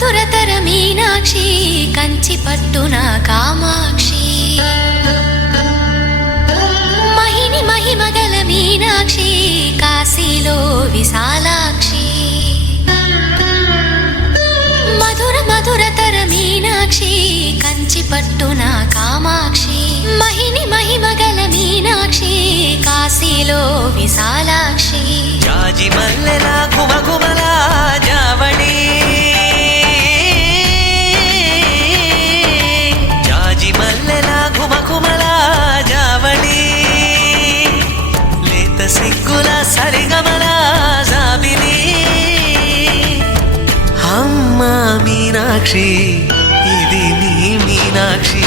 మధురతర మీనాక్షి కంచి పట్టున కామాక్షి మహిని మహిమగల మీనాక్షి కాశీలో విశాలాక్షి మధుర మధురతర మీనాక్షి కంచి పట్టున కామాక్షి మహిని మహిమగల మీనాక్షి కాశీలో విశాలాక్షి జాజి మల్లెల ఘుమఘుమల జావళి జాజి మల్లెల ఘుమఘుమల జావళి లేత సిగ్గుల సరిగమల జాబిలి అమ్మ మీనాక్షి ఇది నీ మీనాక్షి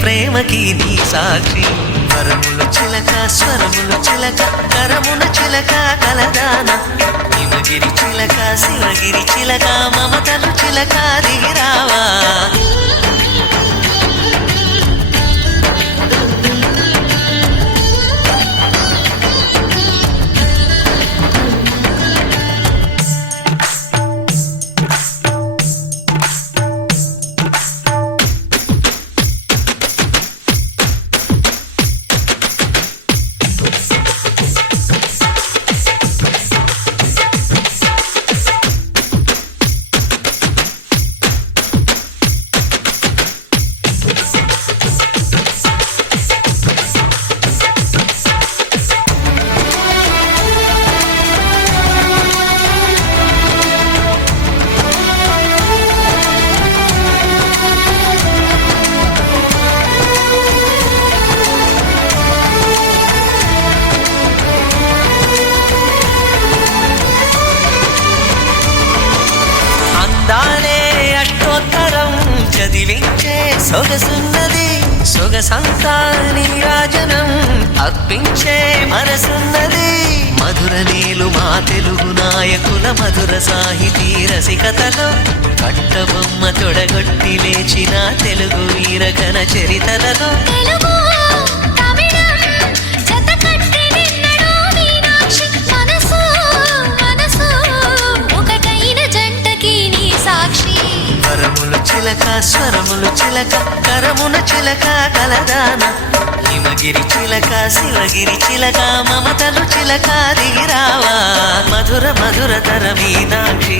ప్రేమకి నీ సాక్షి వరములు చిలక స్వరములు చిలక కరమున చిలక కలదాన హిమగిరి చిలక శివగిరి చిలక మమతలు చిలక దిగిరావా చదివించే సొగసున్నది సొగసంతా నీరాజనం అర్పించే మనసున్నది మధుర నీలు మా తెలుగు నాయకుల మధుర సాహితీ రసికతలో కట్టబొమ్మ తొడగొట్టి లేచిన తెలుగు వీరగణ చరితలలో వరములు చిలక స్వరములు చిలక కరమున చిలక కలదాన హిమగిరి చిలక శివగిరి చిలక మమతలు చిలక దిగిరావా మధుర మధురతర మీనాక్షి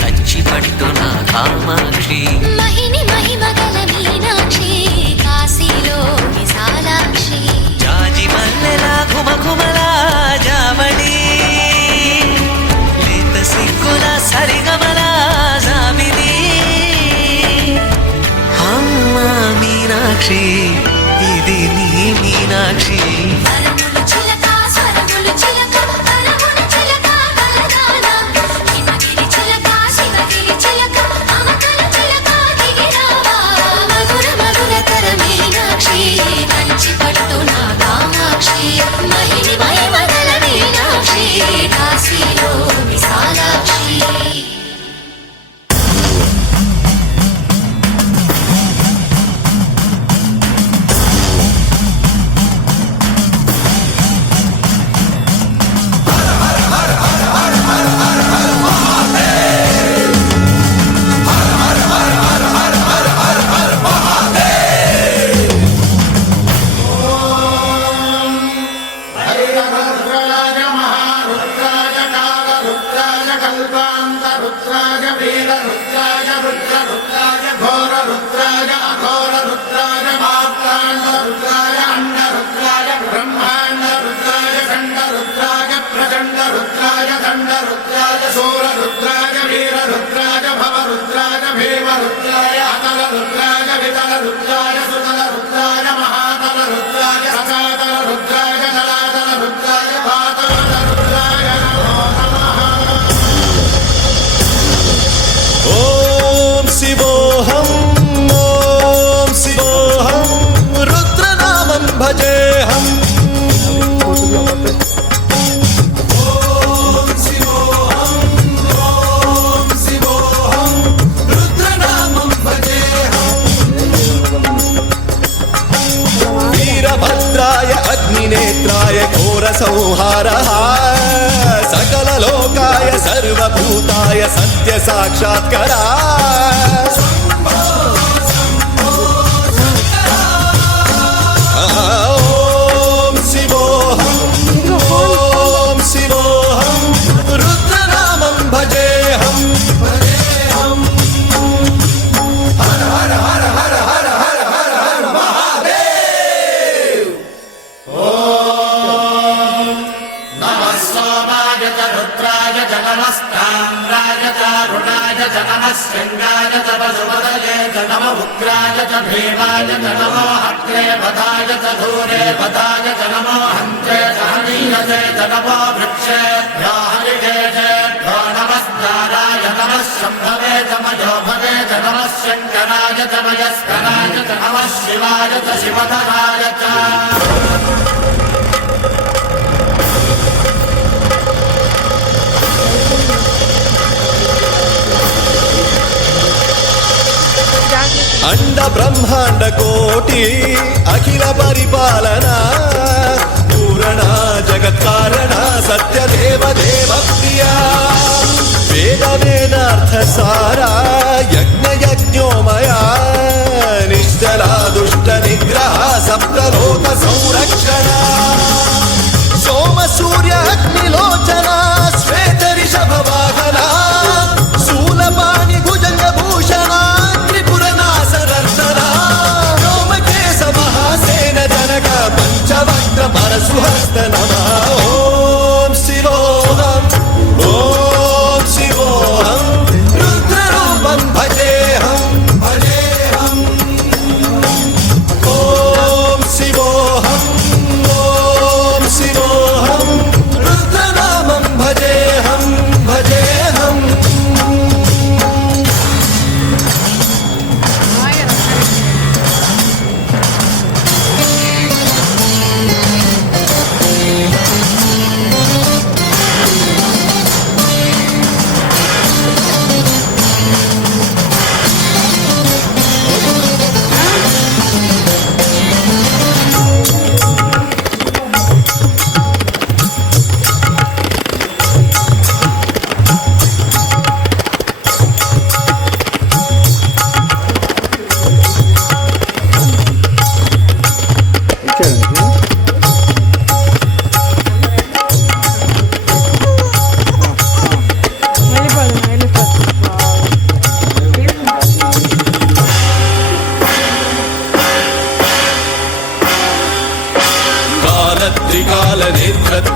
కంచి పట్టున కామాక్షి మహిని మహిమగల మీనాక్షి కాశీలో విశాలాక్షి జాజి మల్లెల ఘుమఘుమల జావళి లేత సిగ్గుల సరిగమల జాబిలి అమ్మ మీనాక్షి ఇది నీ మీనాక్షి కంచి పట్టున కామాక్షి మహిని మహిమగల మీనాక్షి कल्पान्तरुद्राय वीररुद्राय रुद्ररुद्राय घोररुद्राय अघोररुद्राय मार्ताण्डरुद्राय अण्डरुद्राय ब्रह्माण्डरुद्राय खण्डरुद्राय प्रचण्डरुद्राय दण्डरुद्राय शूररुद्राय वीररुद्राय भवरुद्राय भीमरुद्राय अतलरुद्राय वितलरुद्राय सुतलरुद्राय महातलरुद्राय सकातलरुद्राय जलातलरुद्राय पातलरुद्राय ॐ शिवोऽहं ॐ शिवोऽहं रुद्रनामं भजेऽहम् वीरभद्राय अग्निनेत्राय घोरसंहारः सकललोकाय सर्वभूताय सत्यसाक्षात्करा ॐ शिवोऽहं ॐ शिवोऽहं रुद्रनामं भजेऽहम् हर हर हर हर हर हर हर हर महादेव नमः सोमाय च रुद्राय च नमस्ताम्राय च रुणाय च नमः शृङ्गाय च पशुपतये च नमः उग्राय च भीमाय च नमो हत्रे पदाय च धूरे पदाय च नमो हन्त्रे च हनीयसे च नमो वृक्षेभ्यो हरिकेशेभ्यो नमस्काराय नमः शम्भवे च मयोभवे च नमः शङ्कराय च मयस्कराय च नमः शिवाय च शिवधराय च अंड ब्रह्मांड कोटि अखिल परिपालना पूरणा जगत् कारणा सत्य देव देव प्रिया वेद वेदार्थ सारा यज्ञ यज्ञोमया निश्चला दुष्ट निग्रह सप्तलोक संरक्षणा सोम सूर्य अग्निलोचना श्वेत ऋषभ वाहना शूलपाणि भुजंग भूषणा पंचवक्त्र परशुहस्त नमः ॐ शिवोऽहं ॐ शिवोऽहं रुद्ररूपं भजेऽहं भजेऽहम् ॐ शिवोऽहं ॐ शिवोऽहं रुद्रनामं भजेऽहं भजेऽहम्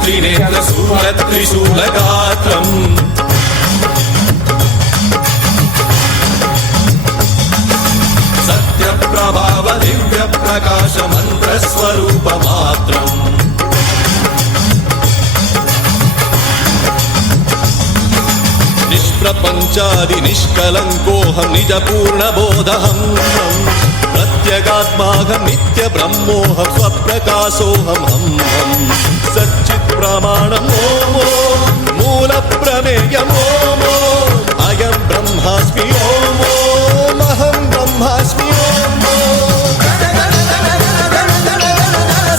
त्रिनेत्र सूर्य त्रिशूलगात्रम् सत्यप्रभाव दिव्य प्रकाश मंत्र स्वरूप मात्रम् निष्प्रपंचादि निष्कलंकोऽहं निज पूर्ण बोधहम् प्रत्यगात्माहं नित्य ब्रह्मोऽहं स्वप्रकाशोऽहं हम सच्चित् प्रमाणम् ॐ मूल प्रमेयम् ॐ अयं ब्रह्मास्मि ॐ अहं ब्रह्मास्मि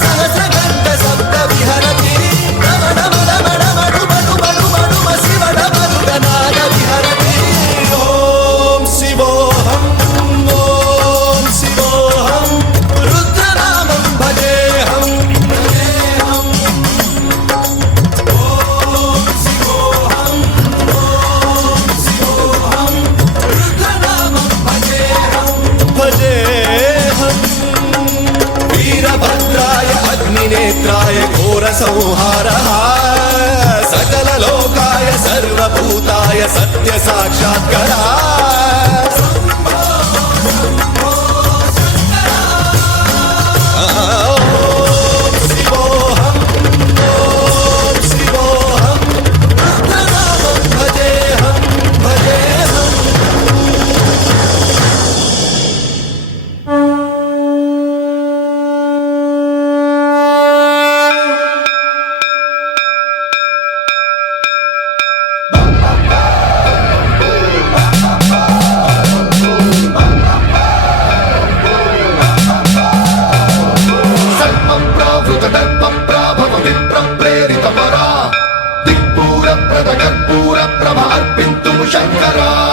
सहस्रघण्ट शब्द विहरति विहरति ॐ शिवोऽहं ॐ शिवोऽहं रुद्रनामं भजेऽहं भजेऽहम् ॐ शिवोऽहं ॐ सर्वभूताय सत्य साक्षात्करा कर्पूर प्रभ अर्पिन्तुं शङ्करा